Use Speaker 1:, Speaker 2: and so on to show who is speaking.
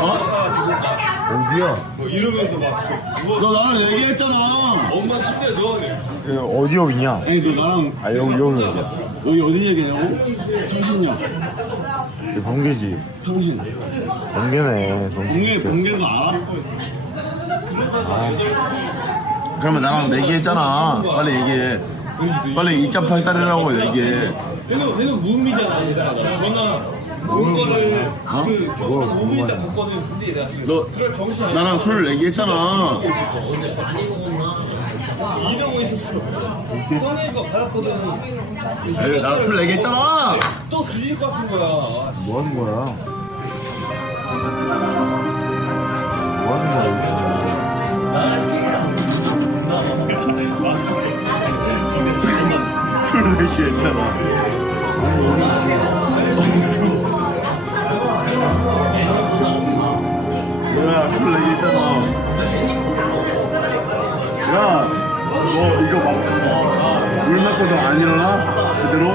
Speaker 1: 어? 어디야?
Speaker 2: 뭐 이러면서
Speaker 3: 막너 나랑 얘기했잖아.
Speaker 2: 엄마 침대에 누워야 돼.
Speaker 1: 그 어디 여기냐?
Speaker 3: 아니 너 나랑
Speaker 1: 아 여기 여기 여기야.
Speaker 3: 여기 어디 얘기냐고? 청신역
Speaker 1: 여기 번개지.
Speaker 3: 성신
Speaker 1: 번개네.
Speaker 3: 번개
Speaker 1: 번개.
Speaker 3: 번개가 아 그러면 나랑 얘기했잖아. 빨리 얘기해. 빨리 2.8달이라고 얘기해.
Speaker 2: 얘는 얘는 무음이잖아 전화 온 거를
Speaker 3: 어?
Speaker 2: 그 5분 있다 봤거든 근데 내가
Speaker 3: 너
Speaker 2: 그럴 정신 안
Speaker 3: 나랑 술 얘기했잖아.
Speaker 2: 이러고 있었어 성현이가 받았거든
Speaker 3: 나랑 술 얘기했잖아.
Speaker 2: 또 들릴 것 같은 거야
Speaker 1: 뭐 하는 거야? 뭐 하는 거야?
Speaker 3: 술 얘기했잖아. 내가 술 얘기했잖아. 야, 너 이거 막, 물 맞고 너안 일어나? 제대로?